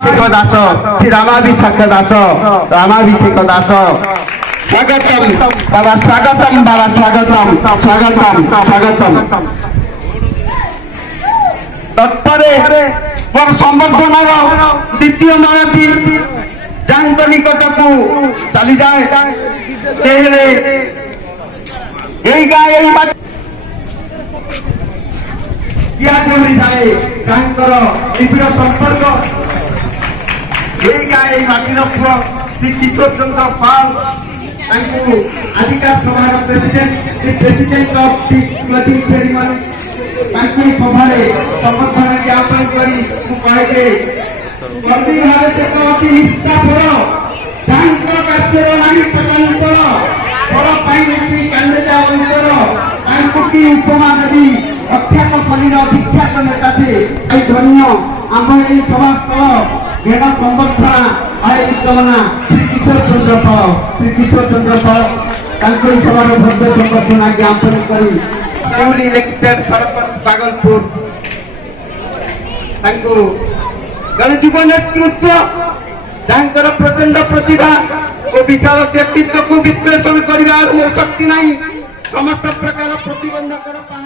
शेख दास श्री रामाभिषेक दास रामाभिषेक दास स्वागतम बाबा स्वागतम बाबा स्वागतम स्वागतम स्वागतम तत्परे मोर संबर्धनार द्वितीय माळटी जांग निकट को चली जाए यही गाय जाए जांगर निबिड़ संपर्क यही गाय माटीर पुआ श्री किशोर चंद्र पाल आजिका सभार president of the closing ceremony सभा संबर्धना ज्ञापन करी कहे कर्मी भाव से अति निष्ठापर जांगर कार्य नारी पतंतर बड़ पाई कांडेजा अंतर की उपमा देवी अख्यात फलिर विख्यात नेता थे धन्य आम यही सभास्थल भेड़ संबर्धना आयोजना श्री किशोर चंद्र पाल श्री किशोर चंद्र पाल सभार भव्य संबर्धना ज्ञापन कर इलेक्टेड सरपंच भागलपुर गणजुव नेतृत्व जहां प्रचंड प्रतिभा और विशाल व्यक्तित्व को विश्लेषण कर शक्ति नहीं समस्त प्रकार प्रतिबंधक